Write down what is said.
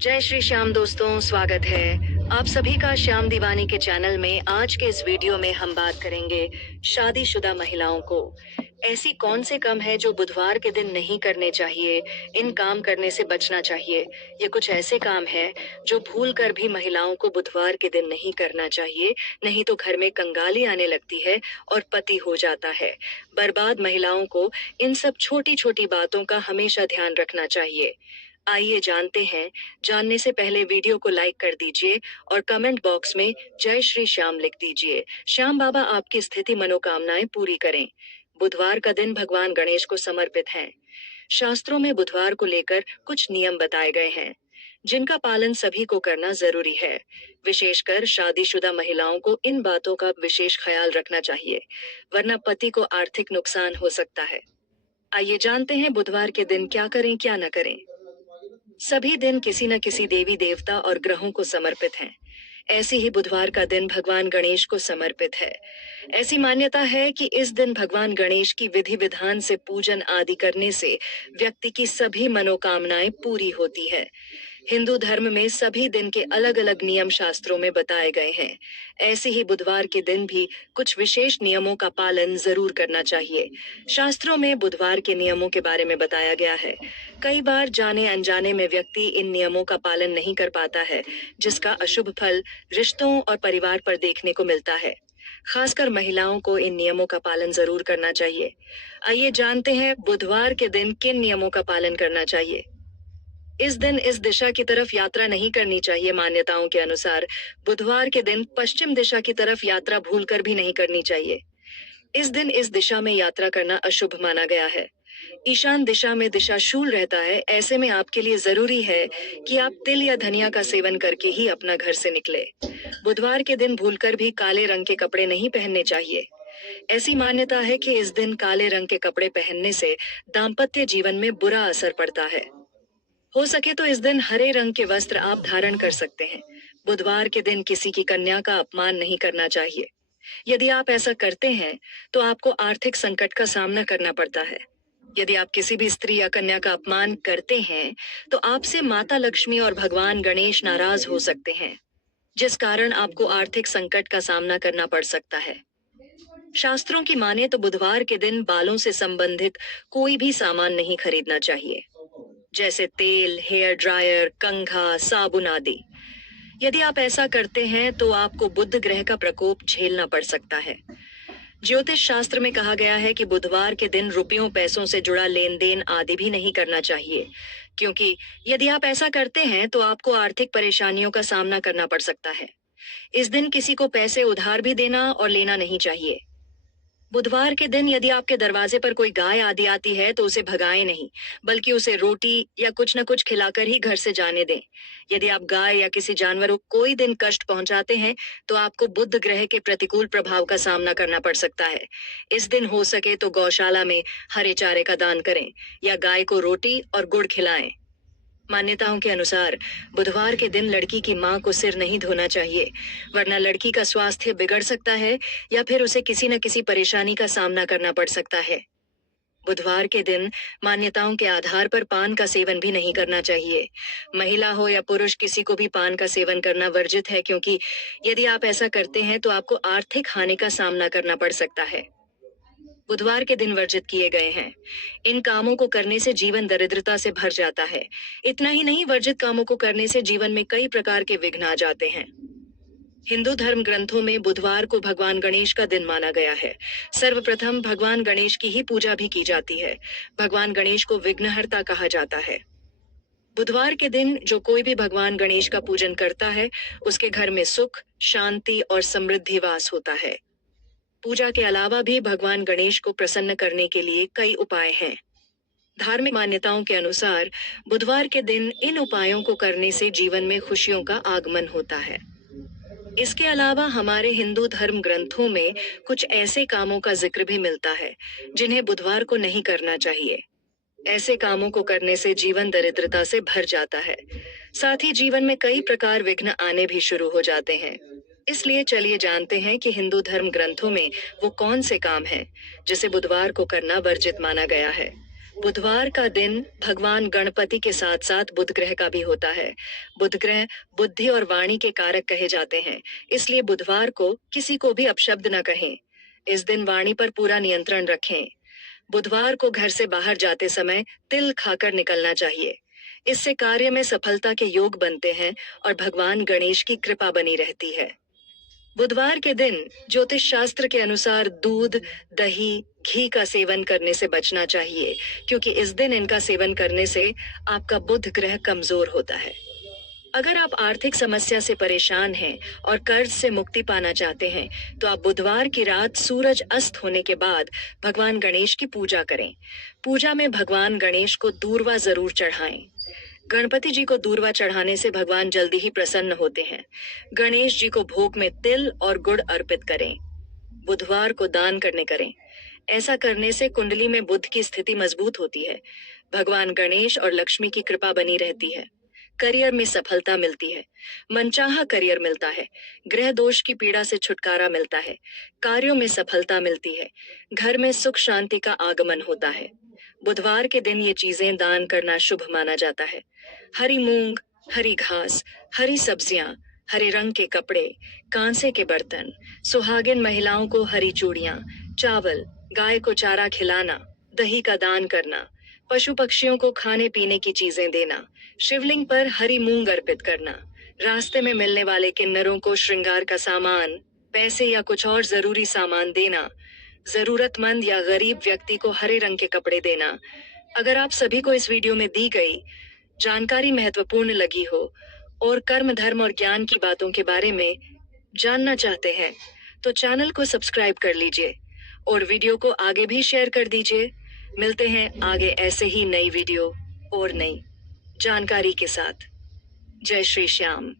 जय श्री श्याम दोस्तों, स्वागत है आप सभी का श्याम दीवानी के चैनल में। आज के इस वीडियो में हम बात करेंगे शादीशुदा महिलाओं को ऐसी कौन से काम है जो बुधवार के दिन नहीं करने चाहिए, इन काम करने से बचना चाहिए। ये कुछ ऐसे काम है जो भूल कर भी महिलाओं को बुधवार के दिन नहीं करना चाहिए, नहीं तो घर में कंगाली आने लगती है और पति हो जाता है बर्बाद। महिलाओं को इन सब छोटी छोटी बातों का हमेशा ध्यान रखना चाहिए। आइए जानते हैं। जानने से पहले वीडियो को लाइक कर दीजिए और कमेंट बॉक्स में जय श्री श्याम लिख दीजिए। श्याम बाबा आपकी स्थिति मनोकामनाएं पूरी करें। बुधवार का दिन भगवान गणेश को समर्पित है। शास्त्रों में बुधवार को लेकर कुछ नियम बताए गए हैं जिनका पालन सभी को करना जरूरी है। विशेषकर शादीशुदा महिलाओं को इन बातों का विशेष ख्याल रखना चाहिए, वरना पति को आर्थिक नुकसान हो सकता है। आइए जानते हैं बुधवार के दिन क्या करें क्या न करें। सभी दिन किसी न किसी देवी देवता और ग्रहों को समर्पित हैं। ऐसे ही बुधवार का दिन भगवान गणेश को समर्पित है। ऐसी मान्यता है कि इस दिन भगवान गणेश की विधि विधान से पूजन आदि करने से व्यक्ति की सभी मनोकामनाएं पूरी होती है। हिंदू धर्म में सभी दिन के अलग अलग नियम शास्त्रों में बताए गए हैं। ऐसे ही बुधवार के दिन भी कुछ विशेष नियमों का पालन जरूर करना चाहिए। शास्त्रों में बुधवार के नियमों के बारे में बताया गया है। कई बार जाने अनजाने में व्यक्ति इन नियमों का पालन नहीं कर पाता है, जिसका अशुभ फल रिश्तों और परिवार पर देखने को मिलता है। खासकर महिलाओं को इन नियमों का पालन जरूर करना चाहिए। आइए जानते हैं बुधवार के दिन किन नियमों का पालन करना चाहिए। इस दिन इस दिशा की तरफ यात्रा नहीं करनी चाहिए। मान्यताओं के अनुसार बुधवार के दिन पश्चिम दिशा की तरफ यात्रा भूलकर भी नहीं करनी चाहिए। इस दिन इस दिशा में यात्रा करना अशुभ माना गया है। ईशान दिशा में दिशा शूल रहता है। ऐसे में आपके लिए जरूरी है कि आप तिल या धनिया का सेवन करके ही अपना घर से निकले। बुधवार के दिन भूलकर भी काले रंग के कपड़े नहीं पहनने चाहिए। ऐसी मान्यता है कि इस दिन काले रंग के कपड़े पहनने से दाम्पत्य जीवन में बुरा असर पड़ता है। हो सके तो इस दिन हरे रंग के वस्त्र आप धारण कर सकते हैं। बुधवार के दिन किसी की कन्या का अपमान नहीं करना चाहिए। यदि आप ऐसा करते हैं तो आपको आर्थिक संकट का सामना करना पड़ता है। यदि आप किसी भी स्त्री या कन्या का अपमान करते हैं तो आपसे माता लक्ष्मी और भगवान गणेश नाराज हो सकते हैं, जिस कारण आपको आर्थिक संकट का सामना करना पड़ सकता है। शास्त्रों की माने तो बुधवार के दिन बालों से संबंधित कोई भी सामान नहीं खरीदना चाहिए, जैसे तेल, हेयर ड्रायर, कंघा, साबुन आदि। यदि आप ऐसा करते हैं तो आपको बुध ग्रह का प्रकोप झेलना पड़ सकता है। ज्योतिष शास्त्र में कहा गया है कि बुधवार के दिन रुपयों पैसों से जुड़ा लेन देन आदि भी नहीं करना चाहिए, क्योंकि यदि आप ऐसा करते हैं तो आपको आर्थिक परेशानियों का सामना करना पड़ सकता है। इस दिन किसी को पैसे उधार भी देना और लेना नहीं चाहिए। बुधवार के दिन यदि आपके दरवाजे पर कोई गाय आदि आती है तो उसे भगाएं नहीं, बल्कि उसे रोटी या कुछ न कुछ खिलाकर ही घर से जाने दें। यदि आप गाय या किसी जानवर को कोई दिन कष्ट पहुंचाते हैं तो आपको बुध ग्रह के प्रतिकूल प्रभाव का सामना करना पड़ सकता है। इस दिन हो सके तो गौशाला में हरे चारे का दान करें या गाय को रोटी और गुड़ खिलाएं। मान्यताओं के अनुसार बुधवार के दिन लड़की की मां को सिर नहीं धोना चाहिए, वरना लड़की का स्वास्थ्य बिगड़ सकता है या फिर उसे किसी न किसी परेशानी का सामना करना पड़ सकता है। बुधवार के दिन मान्यताओं के आधार पर पान का सेवन भी नहीं करना चाहिए। महिला हो या पुरुष, किसी को भी पान का सेवन करना वर्जित है, क्योंकि यदि आप ऐसा करते हैं तो आपको आर्थिक हानि का सामना करना पड़ सकता है। बुधवार के दिन वर्जित किए गए हैं। इन कामों को करने से जीवन दरिद्रता से भर जाता है। इतना ही नहीं, वर्जित कामों को करने से जीवन में कई प्रकार के विघ्न आ जाते हैं। हिंदू धर्म ग्रंथों में बुधवार को भगवान गणेश का दिन माना गया है। सर्वप्रथम भगवान गणेश की ही पूजा भी की जाती है। भगवान गणेश को विघ्नहर्ता कहा जाता है। बुधवार के दिन जो कोई भी भगवान गणेश का पूजन करता है उसके घर में सुख, शांति और समृद्धि वास होता है। पूजा के अलावा भी भगवान गणेश को प्रसन्न करने के लिए कई उपाय हैं। धार्मिक मान्यताओं के अनुसार बुधवार के दिन इन उपायों को करने से जीवन में खुशियों का आगमन होता है। इसके अलावा हमारे हिंदू धर्म ग्रंथों में कुछ ऐसे कामों का जिक्र भी मिलता है जिन्हें बुधवार को नहीं करना चाहिए। ऐसे कामों को करने से जीवन दरिद्रता से भर जाता है, साथ ही जीवन में कई प्रकार विघ्न आने भी शुरू हो जाते हैं। इसलिए चलिए जानते हैं कि हिंदू धर्म ग्रंथों में वो कौन से काम हैं जिसे बुधवार को करना वर्जित माना गया है। बुधवार का दिन भगवान गणपति के साथ साथ बुध ग्रह का भी होता है। बुध ग्रह बुद्धि और वाणी के कारक कहे जाते हैं, इसलिए बुधवार को किसी को भी अपशब्द न कहें। इस दिन वाणी पर पूरा नियंत्रण रखें। बुधवार को घर से बाहर जाते समय तिल खाकर निकलना चाहिए। इससे कार्य में सफलता के योग बनते हैं और भगवान गणेश की कृपा बनी रहती है। बुधवार के दिन ज्योतिष शास्त्र के अनुसार दूध, दही, घी का सेवन करने से बचना चाहिए, क्योंकि इस दिन इनका सेवन करने से आपका बुध ग्रह कमजोर होता है। अगर आप आर्थिक समस्या से परेशान हैं और कर्ज से मुक्ति पाना चाहते हैं, तो आप बुधवार की रात सूरज अस्त होने के बाद भगवान गणेश की पूजा करें। पूजा में भगवान गणेश को दूर्वा जरूर चढ़ाएं। गणपति जी को दूर्वा चढ़ाने से भगवान जल्दी ही प्रसन्न होते हैं। गणेश जी को भोग में तिल और गुड़ अर्पित करें। बुधवार को दान करने करें। ऐसा करने से कुंडली में बुध की स्थिति मजबूत होती है। भगवान गणेश और लक्ष्मी की कृपा बनी रहती है। करियर में सफलता मिलती है। मनचाहा करियर मिलता है। ग्रह दोष की पीड़ा से छुटकारा मिलता है। कार्यों में सफलता मिलती है। घर में सुख शांति का आगमन होता है। बुधवार के दिन ये चीजें दान करना शुभ माना जाता है। हरी मूंग, हरी घास, हरी सब्जियां, हरे रंग के कपड़े, कांसे के बर्तन, सुहागिन महिलाओं को हरी चूड़ियां, चावल, गाय को चारा खिलाना, दही का दान करना, पशु पक्षियों को खाने पीने की चीजें देना, शिवलिंग पर हरी मूंग अर्पित करना, रास्ते में मिलने वाले किन्नरों को श्रृंगार का सामान, पैसे या कुछ और जरूरी सामान देना, जरूरतमंद या गरीब व्यक्ति को हरे रंग के कपड़े देना। अगर आप सभी को इस वीडियो में दी गई जानकारी महत्वपूर्ण लगी हो और कर्म, धर्म और ज्ञान की बातों के बारे में जानना चाहते हैं, तो चैनल को सब्सक्राइब कर लीजिए और वीडियो को आगे भी शेयर कर दीजिए। मिलते हैं आगे ऐसे ही नई वीडियो और नई जानकारी के साथ। जय श्री श्याम।